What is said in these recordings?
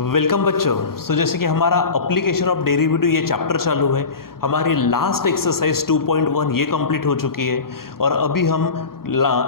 Welcome बच्चों। जैसे कि हमारा एप्लीकेशन ऑफ डेरिवेटिव ये चैप्टर चालू है। हमारी लास्ट एक्सरसाइज 2.1 ये कंप्लीट हो चुकी है और अभी हम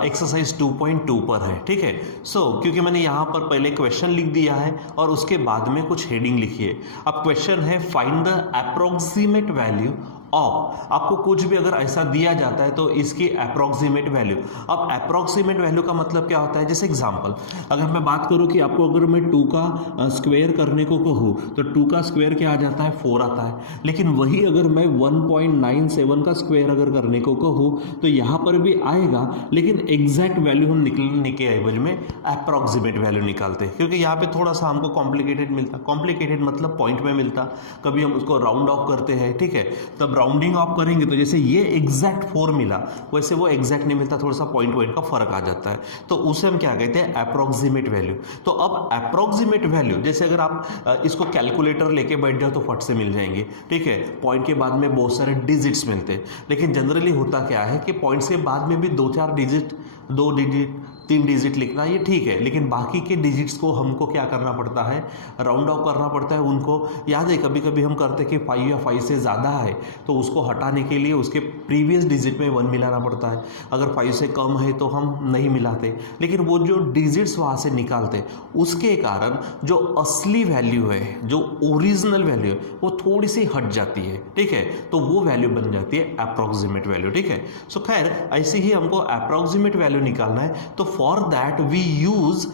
एक्सरसाइज 2.2 पर है। ठीक है। क्योंकि मैंने यहाँ पर पहले क्वेश्चन लिख दिया है और उसके बाद में कुछ हेडिंग लिखी है। अब क्वेश्चन है find the approximate value of. आपको कुछ भी अगर ऐसा दिया जाता है तो इसकी अप्रोक्सीमेट वैल्यू। अब अप्रोक्सीमेट वैल्यू का मतलब क्या होता है? जैसे एग्जांपल अगर मैं बात करूं कि आपको अगर मैं 2 का स्क्वायर करने को कहूँ तो 2 का स्क्वायर क्या आ जाता है? 4 आता है। लेकिन वही अगर मैं 1.97 का स्क्वायर अगर करने को कहूँ तो यहाँ पर भी आएगा, लेकिन एग्जैक्ट वैल्यू हम निकलने के एवज में अप्रोक्सीमेट वैल्यू निकालते हैं, क्योंकि यहाँ पे थोड़ा सा हमको कॉम्प्लिकेटेड मिलता। कॉम्प्लिकेटेड मतलब पॉइंट में मिलता, कभी हम उसको राउंड ऑफ करते हैं। ठीक है। तब राउंडिंग ऑफ करेंगे तो जैसे ये एग्जैक्ट 4 मिला, वैसे वो एग्जैक्ट नहीं मिलता, थोड़ा सा पॉइंट का फर्क आ जाता है। तो उसे हम क्या कहते हैं? Approximate value. तो अब अप्रोक्सीमेट वैल्यू जैसे अगर आप इसको कैलकुलेटर लेके बैठ जाओ तो फट से मिल जाएंगे। ठीक है। पॉइंट के बाद में बहुत सारे डिजिट्स मिलते हैं, लेकिन जनरली होता क्या है कि पॉइंट्स के बाद में भी 2-4 डिजिट, 2 डिजिट, 3 डिजिट लिखना ये ठीक है, लेकिन बाकी के डिजिट्स को हमको क्या करना पड़ता है? राउंड ऑफ करना पड़ता है। उनको याद है कभी कभी हम करते कि 5 या 5 से ज़्यादा है तो उसको हटाने के लिए उसके प्रीवियस डिजिट में 1 मिलाना पड़ता है। अगर 5 से कम है तो हम नहीं मिलाते, लेकिन वो जो डिजिट्स वहाँ से निकालते उसके कारण जो असली वैल्यू है, जो ओरिजिनल वैल्यू है, वो थोड़ी सी हट जाती है। ठीक है। तो वो वैल्यू बन जाती है अप्रोक्सीमेट वैल्यू। ठीक है। खैर ऐसे ही हमको अप्रोक्सीमेट वैल्यू निकालना है। तो for that we use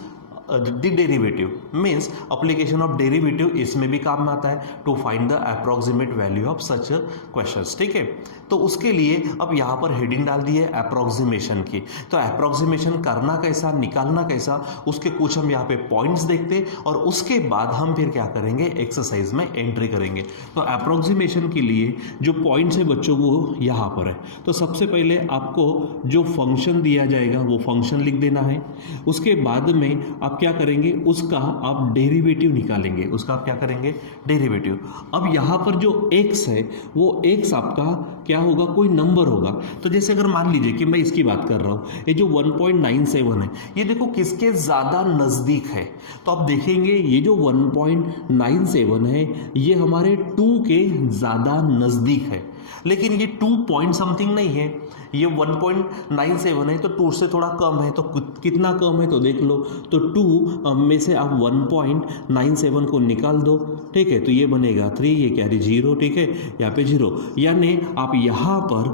the derivative, means application of derivative इसमें भी काम में आता है to find the approximate value of such questions। ठीक है। तो उसके लिए अब यहाँ पर हेडिंग डाल दी है अप्रोक्सीमेशन की। तो अप्रोक्सीमेशन करना कैसा, निकालना कैसा, उसके कुछ हम यहाँ पे पॉइंट्स देखते और उसके बाद हम फिर क्या करेंगे? एक्सरसाइज में एंट्री करेंगे। तो अप्रोक्सीमेशन के लिए जो पॉइंट्स है बच्चों वो यहाँ पर है। तो सबसे पहले आपको जो फंक्शन दिया जाएगा वो फंक्शन लिख देना है। उसके बाद में आप क्या करेंगे? उसका आप डेरिवेटिव निकालेंगे। उसका आप क्या करेंगे? डेरिवेटिव। अब यहाँ पर जो x है वो x आपका क्या होगा? कोई नंबर होगा। तो जैसे अगर मान लीजिए कि मैं इसकी बात कर रहा हूँ, ये जो 1.97 है ये देखो किसके ज़्यादा नज़दीक है? तो आप देखेंगे ये जो 1.97 है ये हमारे 2 के ज़्यादा नज़दीक है, लेकिन ये 2 पॉइंट समथिंग नहीं है, ये 1.97 है तो 2 से थोड़ा कम है। तो कितना कम है तो देख लो, तो 2 में से आप 1.97 को निकाल दो। ठीक है। तो ये बनेगा 3, ये कैरी 0। ठीक है। यहाँ पे 0, यानी आप यहाँ पर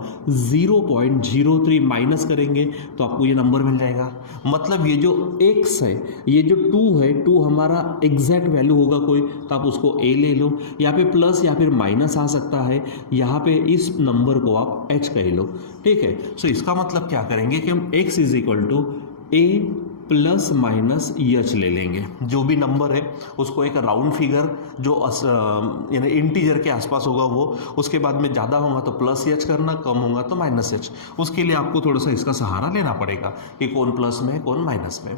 0.03 माइनस करेंगे तो आपको ये नंबर मिल जाएगा। मतलब ये जो x है, ये जो 2 है, 2 हमारा एग्जैक्ट वैल्यू होगा कोई, तो आप उसको a ले लो। यहाँ पे प्लस या फिर माइनस आ सकता है, यहाँ पे इस नंबर को आप h कह लो। ठीक है। इसका मतलब क्या करेंगे कि हम x is equal to a plus minus h ले लेंगे। जो भी नंबर है उसको एक राउंड फिगर जो यानी इंटीजर के आसपास होगा वो, उसके बाद में ज़्यादा होगा तो प्लस एच करना, कम होगा तो माइनस एच। उसके लिए आपको थोड़ा सा इसका सहारा लेना पड़ेगा कि कौन प्लस में कौन माइनस में।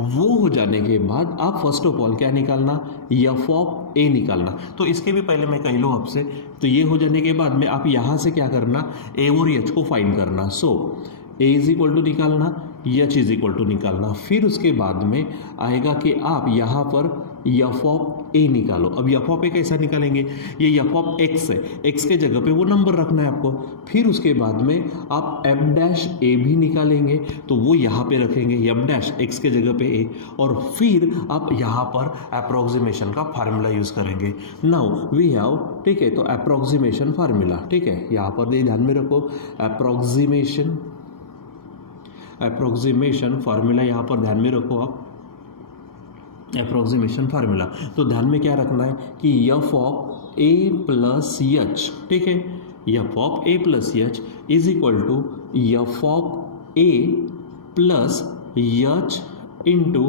वो हो जाने के बाद आप फर्स्ट ऑफ ऑल क्या निकालना? एफ ऑफ ए निकालना। तो इसके भी पहले मैं कह लूँ आपसे, तो ये हो जाने के बाद में आप यहाँ से क्या करना? ए और एच को फाइंड करना। ए इज इक्वल टू निकालना, एच इज इक्वल टू निकालना। फिर उसके बाद में आएगा कि आप यहाँ पर एफ ऑफ ए निकालो। अब एफ ऑफ ए कैसा निकालेंगे? ये एफ ऑफ एक्स है, एक्स के जगह पे वो नंबर रखना है आपको। फिर उसके बाद में आप एफ डैश ए भी निकालेंगे, तो वो यहाँ पे रखेंगे एफ डैश एक्स के जगह पे ए, और फिर आप यहाँ पर अप्रोक्सीमेशन का फार्मूला यूज़ करेंगे। नाउ वी हैव, ठीक है, तो अप्रोक्सीमेशन फार्मूला। ठीक है। यहाँ पर ये ध्यान में रखो, अप्रोक्सीमेशन फार्मूला यहाँ पर ध्यान में रखो आप, अप्रोक्सीमेशन फार्मूला। तो ध्यान में क्या रखना है कि F of A plus H, ठीक है, F of A plus H is equal to F of A plus H into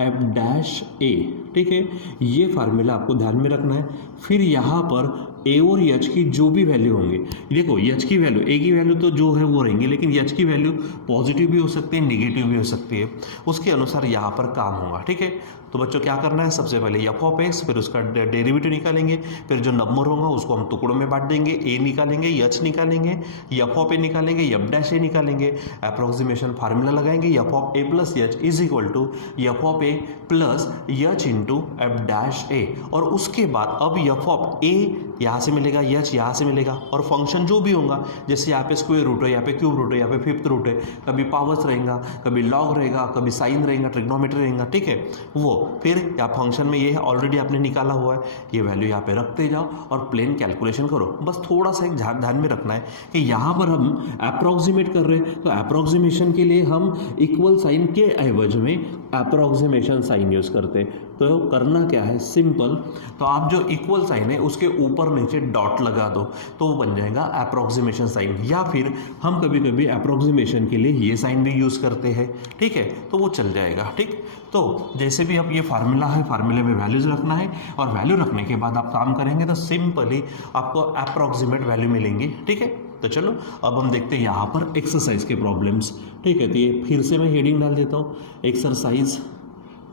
F dash A. ठीक है। ये फार्मूला आपको ध्यान में रखना है। फिर यहाँ पर ए और एच की जो भी वैल्यू होंगे, देखो एच की वैल्यू, ए की वैल्यू तो जो है वो रहेंगी, लेकिन एच की वैल्यू पॉजिटिव भी हो सकती है, निगेटिव भी हो सकती है, उसके अनुसार यहाँ पर काम होगा। ठीक है, तो बच्चों क्या करना है, सबसे पहले एफ ऑफ एक्स, फिर उसका डेरिवेटिव निकालेंगे, फिर जो नंबर होगा उसको हम टुकड़ों में बांट देंगे, ए निकालेंगे, एच निकालेंगे, एफ ऑफ ए निकालेंगे, एफ डैश ए निकालेंगे, अप्रोक्सीमेशन फार्मूला लगाएंगे, F of A plus H is equal to F of A plus H into F dash A. और उसके बाद अब एफ ऑफ ए यहाँ से मिलेगा, एच यहाँ से मिलेगा, और फंक्शन जो भी होगा, जैसे यहाँ पे स्क्वायर रूट है, यहाँ पे क्यूब रूट है, यहाँ पे फिफ्थ रूट है, कभी पावर्स रहेगा, कभी लॉग रहेगा, कभी साइन रहेगा, ट्रिग्नोमेट्री रहेगा। ठीक है, वो फिर या फंक्शन में ये ऑलरेडी आपने निकाला हुआ है, ये वैल्यू यहाँ पे रखते जाओ और प्लेन कैलकुलेशन करो। बस थोड़ा सा एक ध्यान में रखना है कि यहाँ पर हम अप्रोक्सीमेट कर रहे हैं, तो अप्रोक्सीमेशन के लिए हम इक्वल साइन के एवज में अप्रोक्सीमेशन साइन यूज करते हैं। तो करना क्या है, सिंपल, तो आप जो इक्वल साइन है उसके ऊपर नीचे डॉट लगा दो, तो वो बन जाएगा अप्रोक्सीमेशन साइन, या फिर हम कभी कभी अप्रोक्सीमेशन के लिए ये साइन भी यूज करते हैं। ठीक है, तो वो चल जाएगा। ठीक, तो जैसे भी अब ये फार्मूला है, फार्मूले में वैल्यूज रखना है, और वैल्यू रखने के बाद आप काम करेंगे तो सिंपली आपको अप्रोक्सीमेट वैल्यू मिलेंगी। ठीक है, तो चलो अब हम देखते हैं यहाँ पर एक्सरसाइज के प्रॉब्लम्स। ठीक है, तो ये फिर से मैं हेडिंग डाल देता हूँ, एक्सरसाइज।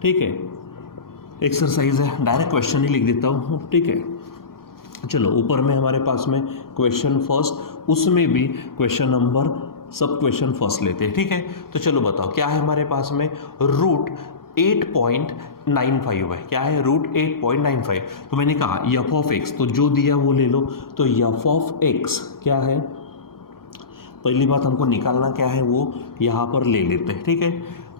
ठीक है, एक्सरसाइज है, डायरेक्ट क्वेश्चन ही लिख देता हूँ। ठीक है, चलो ऊपर में हमारे पास में क्वेश्चन फर्स्ट, उसमें भी क्वेश्चन नंबर सब क्वेश्चन फर्स्ट लेते हैं। ठीक है, तो चलो बताओ क्या है हमारे पास में, रूट 8.95 है। क्या है, रूट 8.95। तो मैंने कहा एफ ऑफ एक्स, तो जो दिया वो ले लो, तो एफ ऑफ एक्स क्या है, पहली बात हमको निकालना क्या है वो यहाँ पर ले लेते हैं। ठीक है,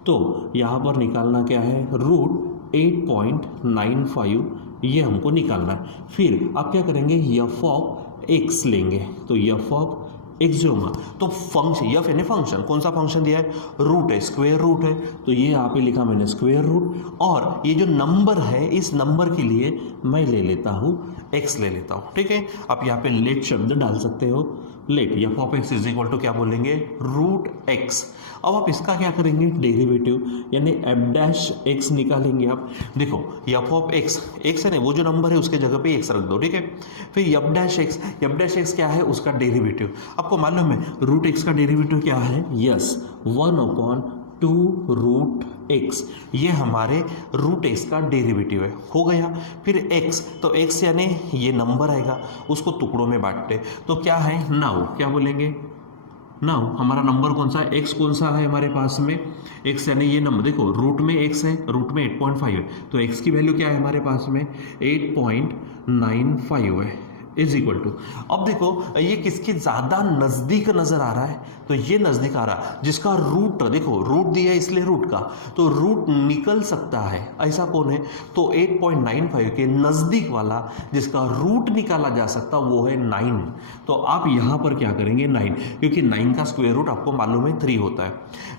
तो यहाँ पर निकालना क्या है, रूट 8.95 ये हमको निकालना है। फिर आप क्या करेंगे, एफ ऑफ एक्स लेंगे, तो एफ ऑफ एक्स जो होगा, तो फंक्शन, एफ यानी फंक्शन, कौन सा फंक्शन दिया है, रूट है, स्क्वायर रूट है, तो ये यहाँ पे लिखा मैंने स्क्वायर रूट, और ये जो नंबर है इस नंबर के लिए मैं ले लेता हूँ एक्स ले लेता हूँ। ठीक है, आप यहाँ पे लेट शब्द डाल सकते हो, let, f of x is equal to क्या बोलेंगे, रूट एक्स। अब आप इसका क्या करेंगे, डेरिवेटिव यानी एफ डैश एक्स निकालेंगे आप। देखो एफ ऑफ एक्स, एक्स है ना, वो जो नंबर है उसके जगह पे एक्स रख दो। ठीक है, फिर एफ डैश एक्स क्या है, उसका डेरिवेटिव आपको मालूम है, रूट एक्स का डेरिवेटिव क्या है, यस 1/2 रूट एक्स, ये हमारे रूट एक्स का डेरिवेटिव है, हो गया। फिर एक्स, तो एक्स यानी ये नंबर आएगा, उसको टुकड़ों में बांटते, तो क्या है, नाउ क्या बोलेंगे, नाउ हमारा नंबर कौन सा है, एक्स कौन सा है हमारे पास में, एक्स यानी ये नंबर, देखो रूट में एक्स है, रूट में 8.5 है, तो एक्स की वैल्यू क्या है हमारे पास में 8.95 है, इज इक्वल टू। अब देखो ये किसके ज़्यादा नज़दीक नज़र आ रहा है, तो ये नज़दीक आ रहा है, जिसका रूट, देखो रूट दिया है इसलिए रूट का, तो रूट निकल सकता है, ऐसा कौन है, तो 8.95 के नज़दीक वाला जिसका रूट निकाला जा सकता वो है 9। तो आप यहाँ पर क्या करेंगे, 9, क्योंकि 9 का स्क्वायर रूट आपको मालूम है 3 होता है।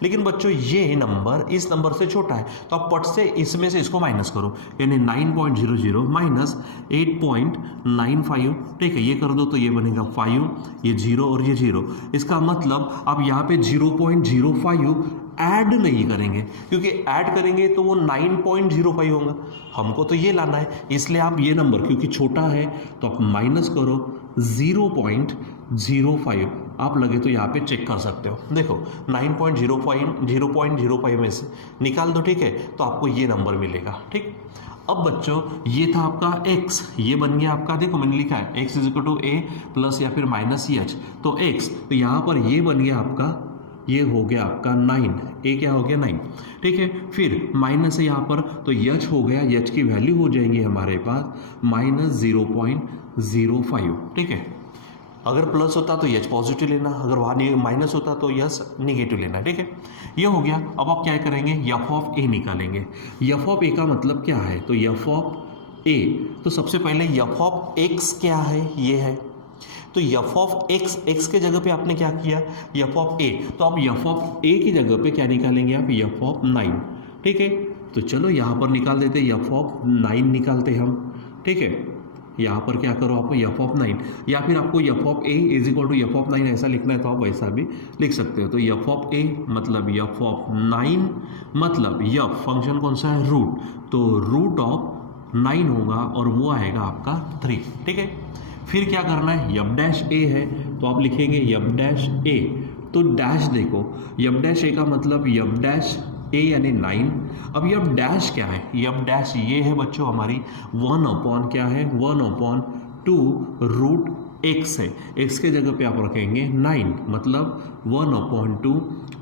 लेकिन बच्चों ये नंबर इस नंबर से छोटा है, तो आप पट से इसमें से इसको माइनस करो, यानी 9.00 माइनस 8.95। ठीक है, ये कर दो तो ये बनेगा 5, ये 0 और ये 0। इसका मतलब आप यहाँ पे 0.05 ऐड नहीं करेंगे, क्योंकि ऐड करेंगे तो वो 9.05 होगा, हमको तो ये लाना है, इसलिए आप ये नंबर क्योंकि छोटा है तो आप माइनस करो 0.05, आप लगे तो यहाँ पे चेक कर सकते हो। देखो 0.05 में से निकाल दो। ठीक है, तो आपको ये नंबर मिलेगा। ठीक, अब बच्चों ये था आपका x, ये बन गया आपका, देखो मैंने लिखा है x is equal to a plus या फिर माइनस एच, तो x, तो यहाँ पर ये बन गया आपका, ये हो गया आपका 9, a क्या हो गया 9। ठीक है, फिर माइनस है यहाँ पर, तो h हो गया, h की वैल्यू हो जाएंगी हमारे पास -0.05। ठीक है, अगर प्लस होता तो एच पॉजिटिव लेना, अगर वहाँ माइनस होता तो यस नेगेटिव लेना। ठीक है, ये हो गया। अब आप क्या करेंगे, एफ ऑफ ए निकालेंगे। एफ ऑफ ए का मतलब क्या है, तो एफ ऑफ ए, तो सबसे पहले एफ ऑफ एक्स क्या है, ये है, तो एफ ऑफ एक्स, एक्स के जगह पे आपने क्या किया, एफ ऑफ ए, तो आप एफ ऑफ ए की जगह पे क्या निकालेंगे आप, एफ ऑफ 9। ठीक है, तो चलो यहाँ पर निकाल देते, एफ ऑफ 9 निकालते हम। ठीक है, यहाँ पर क्या करो, आपको एफ ऑफ 9, या फिर आपको f of a is equal to F of 9 ऐसा लिखना है तो आप वैसा भी लिख सकते हो। तो एफ ऑफ ए मतलब एफ ऑफ 9, मतलब एफ फंक्शन कौन सा है, रूट, तो रूट ऑफ 9 होगा और वो आएगा आपका 3। ठीक है, फिर क्या करना है, यफ डैश ए है तो आप लिखेंगे यफ डैश ए, तो डैश देखो यफ डैश ए का मतलब यफ डैश ए यानी 9। अब यफ डैश क्या है, यफ डैश ये है बच्चों हमारी 1 अपॉन क्या है 1 अपॉन 2 रूट एक्स है, एक्स के जगह पे आप रखेंगे 9 मतलब 1 अपॉन 2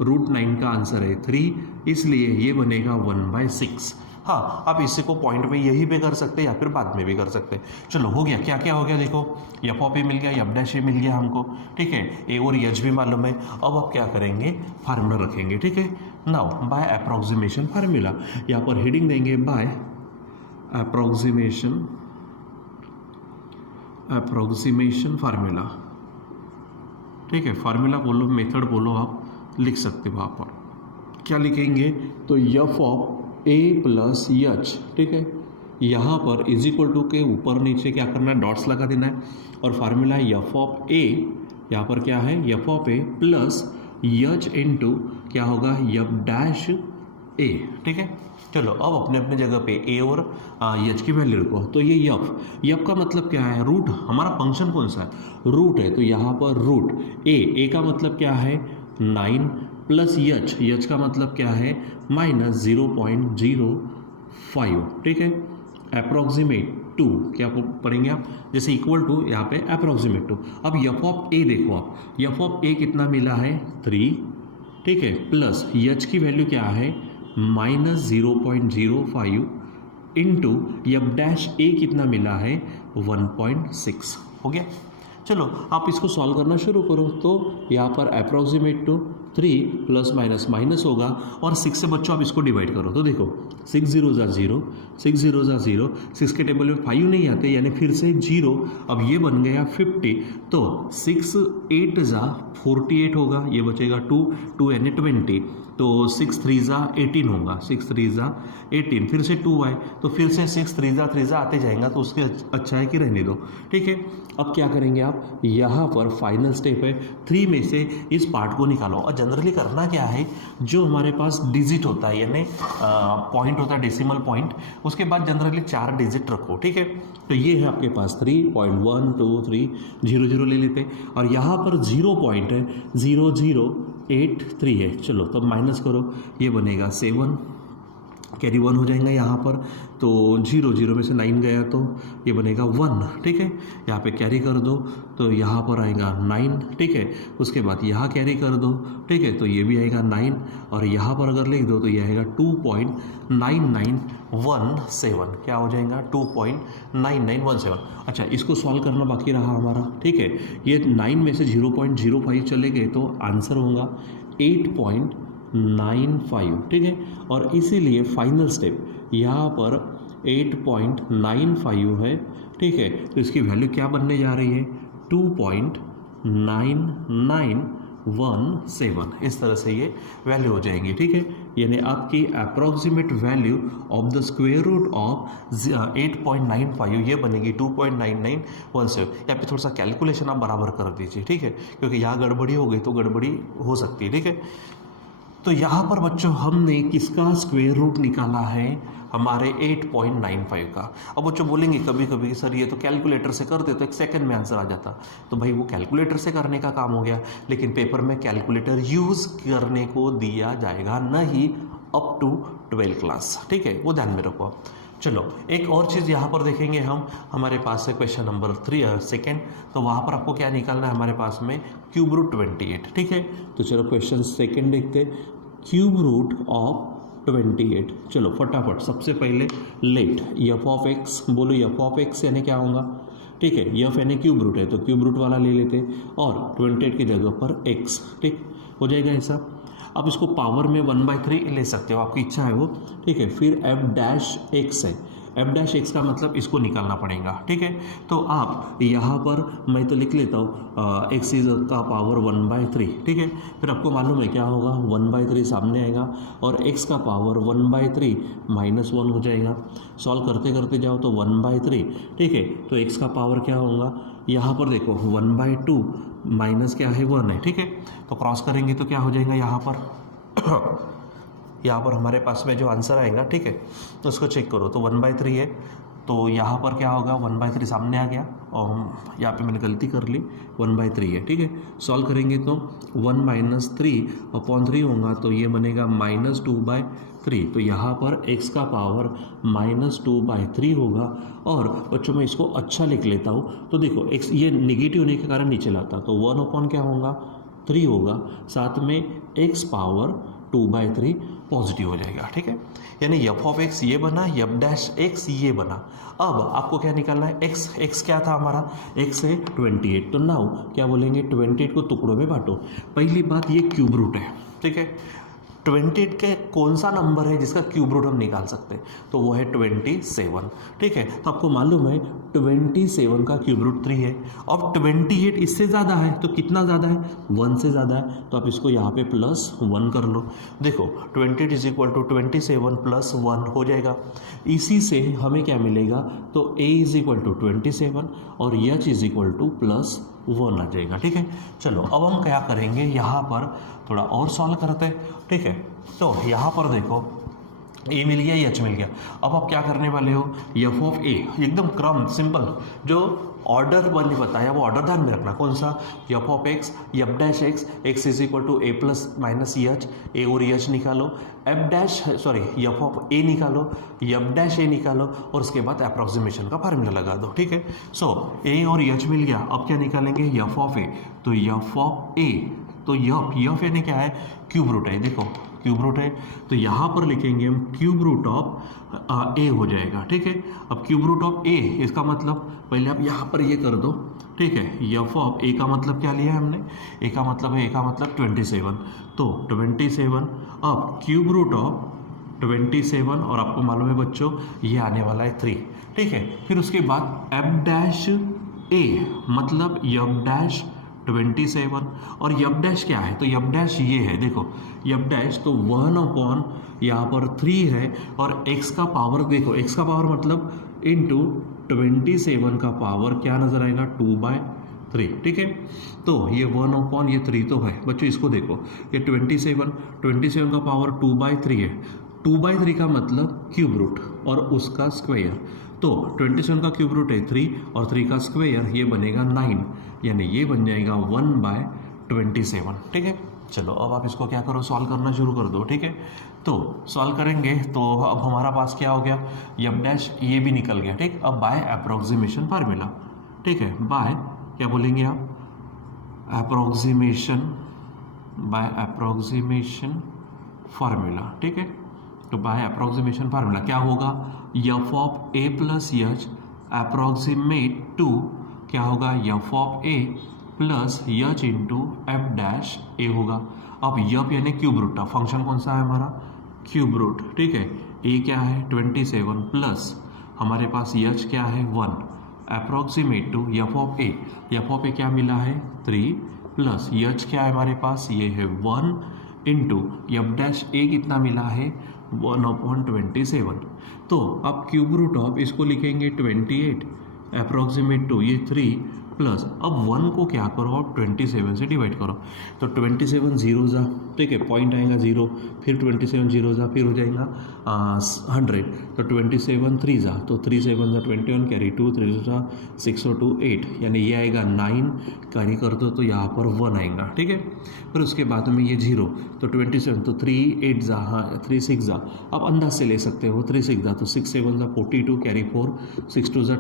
रूट 9 का आंसर है 3, इसलिए ये बनेगा 1/6। हाँ, आप इसी को पॉइंट में यही पे कर सकते हैं या फिर बाद में भी कर सकते हैं। चलो हो गया, क्या क्या हो गया देखो, एफ ऑफ ए मिल गया, एफ डैश ए मिल गया हमको, ठीक है, ए और एच भी मालूम है। अब आप क्या करेंगे, फार्मूला रखेंगे, ठीक है। नाउ बाय अप्रोक्सीमेशन फार्मूला, यहाँ पर हेडिंग देंगे बाय अप्रोक्सीमेशन फार्मूला, ठीक है। फार्मूला बोलो, मेथड बोलो, आप लिख सकते हो। वहाँ पर क्या लिखेंगे, तो F of A plus H, ठीक है, यहाँ पर इज इक्वल टू के ऊपर नीचे क्या करना है, डॉट्स लगा देना है, और फार्मूला है एफ ऑफ ए, यहाँ पर क्या है F of A plus H into क्या होगा एफ डैश ए, ठीक है। चलो अब अपने अपने जगह पे ए और एच की वैल्यू रखो, तो ये यफ का मतलब क्या है, रूट, हमारा फंक्शन कौन सा है, रूट है, तो यहाँ पर रूट ए का मतलब क्या है 9 प्लस एच का मतलब क्या है माइनस 0.05, ठीक है। अप्रॉक्सीमेट 2 क्या पढ़ेंगे आप, जैसे इक्वल टू यहाँ पे अप्रॉक्सीमेट 2। अब एफ ऑफ ए देखो आप, एफ ऑफ ए कितना मिला है 3, ठीक है, प्लस एच की वैल्यू क्या है माइनस 0.05 इंटू एफ डैश ए कितना मिला है 1.6, हो गया। चलो आप इसको सॉल्व करना शुरू करो, तो यहाँ पर approximate to 3 plus minus minus होगा, और 6 से बच्चों आप इसको डिवाइड करो, तो देखो 6 0 0, 6 0 0, 6 के टेबल में 5 नहीं आते, यानी फिर से 0, अब ये बन गया 50, तो 6 8 48 होगा, ये बचेगा 2 यानी 20, तो 6 3 18 होगा, 6 3 18, फिर से 2 आए तो फिर से 6 3 आते जाएगा, तो उसके अच्छा है कि रहने दो, ठीक है। अब क्या करेंगे आप, यहाँ पर फाइनल स्टेप है, 3 में से इस पार्ट को निकालो, और जनरली करना क्या है, जो हमारे पास डिजिट होता है यानी पॉइंट होता है डेसिमल पॉइंट, उसके बाद जनरली 4 डिजिट रखो, ठीक है। तो ये है आपके पास 3.1 2 3 0 0 ले लेते, और यहाँ पर 0 पॉइंट है 0083 है, चलो तब माइनस करो, ये बनेगा 7, कैरी 1 हो जाएगा यहाँ पर, तो 0 0 में से 9 गया तो ये बनेगा 1, ठीक है। यहाँ पे कैरी कर दो तो यहाँ पर आएगा 9, ठीक है। उसके बाद यहाँ कैरी कर दो, ठीक है, तो ये भी आएगा 9, और यहाँ पर अगर लिख दो तो ये आएगा 2.9917, क्या हो जाएगा 2.9917। अच्छा, इसको सॉल्व करना बाकी रहा हमारा, ठीक है। ये 9 में से 0.05 चले गए तो आंसर होगा 8.95, ठीक है। और इसीलिए फाइनल स्टेप यहाँ पर 8.95 है, ठीक है, तो इसकी वैल्यू क्या बनने जा रही है 2.9917, इस तरह से ये वैल्यू हो जाएंगी, ठीक है। यानी आपकी approximate value of the square root of 8.95 ये बनेगी 2.9917। यहाँ पे थोड़ा सा कैलकुलेशन आप बराबर कर दीजिए, ठीक है, क्योंकि यहाँ गड़बड़ी हो गई तो गड़बड़ी हो सकती है, ठीक है। तो यहाँ पर बच्चों हमने किसका स्क्वायर रूट निकाला है, हमारे 8.95 का। अब बच्चों बोलेंगे कभी कभी कि सर ये तो कैलकुलेटर से करते तो 1 सेकंड में आंसर आ जाता, तो भाई वो कैलकुलेटर से करने का काम हो गया, लेकिन पेपर में कैलकुलेटर यूज़ करने को दिया जाएगा नहीं अप टू 12 क्लास, ठीक है, वो ध्यान में रखो आप। चलो एक और चीज़ यहाँ पर देखेंगे हम, हमारे पास है क्वेश्चन नंबर 2, तो वहाँ पर आपको क्या निकालना है, हमारे पास में क्यूब रूट 28, ठीक है। तो चलो क्वेश्चन 2 देखते, क्यूब रूट ऑफ 28। चलो फटाफट सबसे पहले लेट एफ ऑफ एक्स, बोलो एफ ऑफ एक्स यानी क्या होगा, ठीक है, एफ यानी क्यूब रूट है तो क्यूब रूट वाला ले लेते, और 28 की जगह पर एक्स, ठीक हो जाएगा ऐसा। अब इसको पावर में 1/3 ले सकते हो, आपकी इच्छा है वो, ठीक है। फिर एफ डैश एक्स है, एफ डैश एक्स का मतलब इसको निकालना पड़ेगा, ठीक है। तो आप यहाँ पर मैं तो लिख लेता हूँ एक्स इज का पावर 1/3, ठीक है। फिर आपको मालूम है क्या होगा, 1/3 सामने आएगा, और एक्स का पावर 1/3 -1 हो जाएगा। सॉल्व करते करते जाओ तो 1/3, ठीक है। तो एक्स का पावर क्या होगा, यहाँ पर देखो 1/2 माइनस क्या है 1 है, ठीक है। तो क्रॉस करेंगे तो क्या हो जाएगा यहाँ पर यहाँ पर हमारे पास में जो आंसर आएगा, ठीक है, तो उसको चेक करो, तो 1/3 है, तो यहाँ पर क्या होगा 1/3 सामने आ गया और यहाँ पे मैंने गलती कर ली 1/3 है, ठीक है। सॉल्व करेंगे तो 1 - 3/3 होगा तो ये बनेगा -2/3। तो यहाँ पर x का पावर -2/3 होगा। और बच्चों मैं इसको अच्छा लिख लेता हूँ तो देखो x ये निगेटिव होने के कारण नीचे लाता तो 1 क्या होगा 3 होगा, साथ में x पावर 2/3 पॉजिटिव हो जाएगा, ठीक है। यानी f(x) ये बना, f'(x) ये बना। अब आपको क्या निकालना है x क्या था हमारा, x है 28। तो नाउ क्या बोलेंगे 28 को टुकड़ों में बांटो। पहली बात ये क्यूब रूट है, ठीक है। 28 के कौन सा नंबर है जिसका क्यूब रूट हम निकाल सकते हैं, तो वो है 27, ठीक है। तो आपको मालूम है 27 का क्यूब रूट 3 है। अब 28 इससे ज़्यादा है तो कितना ज़्यादा है 1 से ज़्यादा है, तो आप इसको यहाँ पे +1 कर लो। देखो 28 = 27 + 1 हो जाएगा। इसी से हमें क्या मिलेगा, तो a = 27 और h = +1 आ जाएगा, ठीक है। चलो अब हम क्या करेंगे, यहाँ पर थोड़ा और सॉल्व करते हैं, ठीक है। तो यहाँ पर देखो a मिल गया, h मिल गया। अब आप क्या करने वाले हो, f(a) एकदम क्रम सिंपल जो ऑर्डर मैंने बताया वो ऑर्डर ध्यान में रखना। कौन सा, f(x), f'(x), x = a ± h, a और h निकालो, f', निकालो, f'(a) निकालो और उसके बाद अप्रॉक्सीमेशन का फार्मूला लगा दो, ठीक है। सो a और h मिल गया। अब क्या निकालेंगे f(a), तो f(a) तो यफ यानी क्या है, क्यूब रूट है। देखो क्यूब रूट है तो यहाँ पर लिखेंगे हम क्यूब रूट ऑफ ए हो जाएगा, ठीक है। अब क्यूब रूट ऑफ ए इसका मतलब पहले आप यहाँ पर ये कर दो, ठीक है। एफ ऑफ ए का मतलब क्या लिया है हमने, ए का मतलब 27। तो 27 अब क्यूब रूट ऑफ 27 और आपको मालूम है बच्चों ये आने वाला है 3, ठीक है। फिर उसके बाद f'(a) मतलब f'(27) और f' क्या है, तो f' ये है, देखो f' तो 1/, यहाँ पर 3 है और x का पावर देखो, x का पावर मतलब इंटू 27 का पावर क्या नज़र आएगा 2/3, ठीक है। तो ये 1/, ये 3 तो है बच्चों, इसको देखो ये 27 का पावर 2/3 है। 2/3 का मतलब क्यूब रूट और उसका स्क्वायर, तो 27 का क्यूब रूट है 3 और 3 का स्क्वायर ये बनेगा 9, यानी ये बन जाएगा 1/27, ठीक है। चलो अब आप इसको क्या करो, सॉल्व करना शुरू कर दो, ठीक है। तो सॉल्व करेंगे तो अब हमारा पास क्या हो गया, f' ये भी निकल गया, ठीक। अब बाय अप्रोक्सीमेशन फार्मूला, ठीक है। बाय क्या बोलेंगे आप, बाय अप्रोक्सीमेशन फार्मूला, ठीक है। तो बाय अप्रोक्सीमेशन फार्मूला क्या होगा, f(a) + h अप्रोक्सीमेट टू क्या होगा, f(a) + h इंटू f'(a) होगा। अब f यानी क्यूब रूट का फंक्शन कौन सा है हमारा, क्यूब रूट, ठीक है। a क्या है 27 प्लस हमारे पास h क्या है 1 अप्रोक्सीमेट टू f(a) क्या मिला है 3 प्लस h क्या है हमारे पास ये है 1 इंटू f'(a) कितना मिला है 1/27। तो अब क्यूब रूट ऑफ इसको लिखेंगे 28 अप्रोक्सीमेट टू ये 3 प्लस अब 1 को क्या करो आप 27 से डिवाइड करो, तो 27 0 जा, ठीक है, पॉइंट आएगा 0, फिर 27 0 जा, फिर हो जाएगा 100, तो 27 3 जा, तो 3 7 जा 21, कैरी 2 3 जा 6 और 2 8, यानी ये आएगा 9, कैरी कर दो तो यहाँ पर 1 आएगा, ठीक है। फिर उसके बाद में ये 0, तो 27, तो 3 8 जा, हाँ 3 6 जा, आप अंदाज से ले सकते हो 3 6 जा, तो 6 7 जा 42, कैरी 4 6 2 जा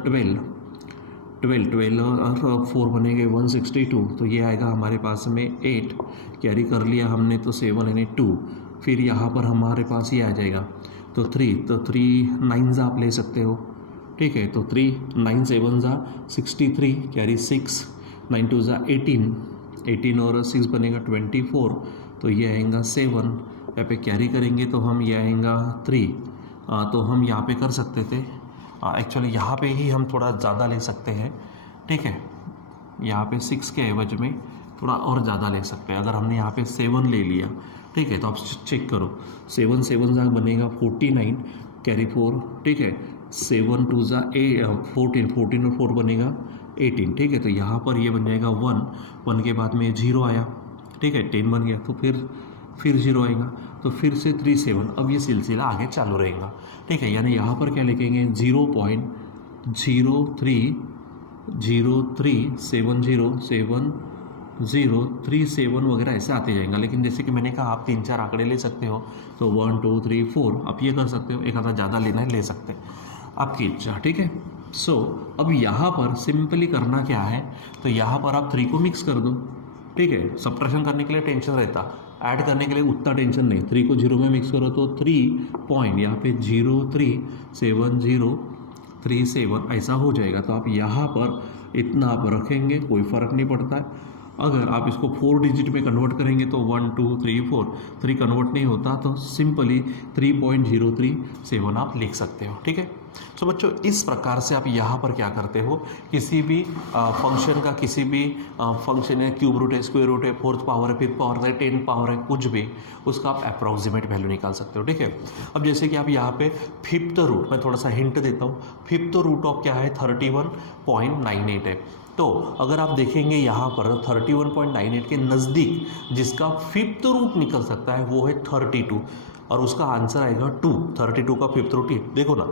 12 और 4 बनेंगे 162, तो ये आएगा हमारे पास में 8, कैरी कर लिया हमने तो 7 यानी 2, फिर यहाँ पर हमारे पास ये आ जाएगा तो 3, तो 3 9 जा आप ले सकते हो, ठीक है। तो 3 9 7 जा 63, कैरी 6 9 2 जा 18 और 6 बनेगा 24, तो ये आएगा 7, यहाँ पे कैरी करेंगे तो हम ये आएगा 3, तो हम यहाँ पे कर सकते थे एक्चुअली यहाँ पे ही हम थोड़ा ज़्यादा ले सकते हैं, ठीक है। यहाँ पे 6 के एवज में थोड़ा और ज़्यादा ले सकते हैं, अगर हमने यहाँ पे 7 ले लिया, ठीक है, तो आप चेक करो 7 7 जा बनेगा 49, कैरी 4, ठीक है, 7 2 जा 14 और 4 बनेगा 18, ठीक है। तो यहाँ पर ये बन जाएगा 1 के बाद में 0 आया, ठीक है, 10 बन गया, तो फिर 0 आएगा, तो फिर से 3 7, अब ये सिलसिला आगे चालू रहेगा, ठीक है। यानी यहाँ पर क्या लिखेंगे 03070737 वगैरह ऐसे आते जाएंगे। लेकिन जैसे कि मैंने कहा आप 3-4 आंकड़े ले सकते हो, तो 1 2 3 4 आप ये कर सकते हो, एक आधा ज़्यादा लेना है ले सकते हैं, आपकी इच्छा। ठीक है। सो अब यहाँ पर सिंपली करना क्या है, तो यहाँ पर आप 3 को मिक्स कर दो। ठीक है, सब्ट्रैक्शन करने के लिए टेंशन रहता, ऐड करने के लिए उतना टेंशन नहीं। 3 को 0 में मिक्स करो तो 3 पॉइंट यहाँ पे 037037 ऐसा हो जाएगा। तो आप यहाँ पर इतना आप रखेंगे, कोई फ़र्क नहीं पड़ता है। अगर आप इसको 4 डिजिट में कन्वर्ट करेंगे तो 1 2 3 4, 3 कन्वर्ट नहीं होता तो सिंपली 3.037 आप लिख सकते हो। ठीक है। सो बच्चों इस प्रकार से आप यहाँ पर क्या करते हो, किसी भी फंक्शन का, किसी भी फंक्शन है, क्यूब रूट है, स्क्वायर रूट है, 4th पावर है, 5th पावर है, 10th पावर है, कुछ भी, उसका आप अप्रॉक्सीमेट वैल्यू निकाल सकते हो। ठीक है। अब जैसे कि आप यहाँ पे 5th रूट, मैं थोड़ा सा हिंट देता हूँ, 5th रूट ऑफ क्या है 31.98 है। तो अगर आप देखेंगे यहाँ पर 31.98 के नज़दीक जिसका 5th रूट निकल सकता है वो है 32, और उसका आंसर आएगा 2। 32 का 5th रूट देखो ना,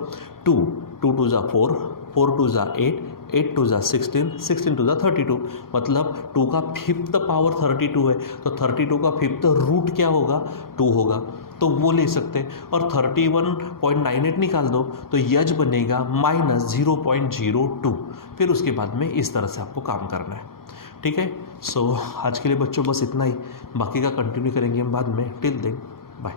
2 2 2 जा 4, 4 2 जा 8, 8 2 जा 16, 16 2 जा 32, मतलब 2 का 5th पावर 32 है, तो 32 का 5th रूट क्या होगा 2 होगा, तो वो ले सकते हैं। और 31.98 निकाल दो तो यज बनेगा -0.02। फिर उसके बाद में इस तरह से आपको काम करना है। ठीक है। सो आज के लिए बच्चों बस इतना ही, बाकी का कंटिन्यू करेंगे हम बाद में। Till then bye.